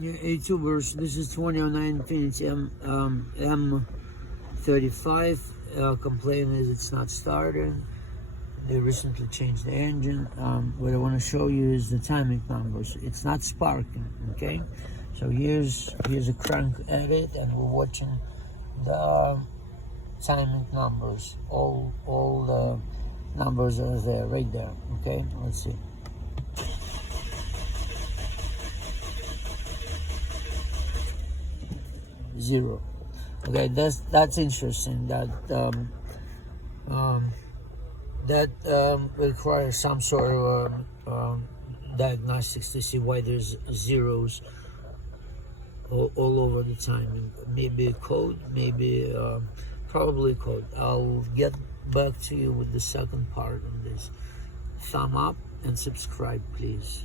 Yeah, YouTubers, this is 2009 Infiniti M35. Complaint is it's not starting. They recently changed the engine. What I want to show you is the timing numbers. It's not sparking, okay? So here's a crank edit, and we're watching the timing numbers. All the numbers are there, right there, okay? Let's see. Zero. Okay, that's interesting. That requires some sort of diagnostics to see why there's zeros all over the time. Maybe code, maybe probably code. I'll get back to you with the second part of this. Thumb up and subscribe, please.